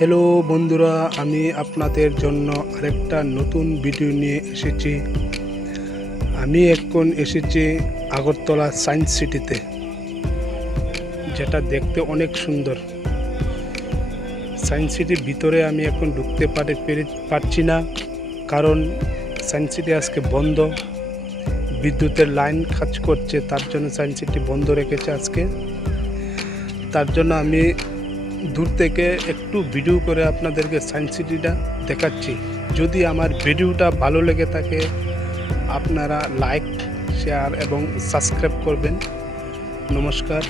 Hello বন্ধুরা, আমি আপনাদের জন্য আরেকটা নতুন ভিডিও নিয়ে এসেছি। আমি এখন এসেছি আগরতলা সায়েন্স সিটিতে, যেটা দেখতে অনেক সুন্দর। সায়েন্স সিটির ভিতরে আমি এখন ঢুকতে পারছি না, কারণ সায়েন্স সিটি আজকে বন্ধ। বিদ্যুতের লাইন কাজ করছে, তার জন্য সায়েন্স সিটি বন্ধ রেখেছে আজকে। তার জন্য আমি দূর থেকে একটু ভিডিও করে আপনাদেরকে সায়েন্স সিটিটা দেখাচ্ছি। যদি আমার ভিডিওটা ভালো লেগে থাকে, আপনারা লাইক, শেয়ার এবং সাবস্ক্রাইব করবেন। নমস্কার।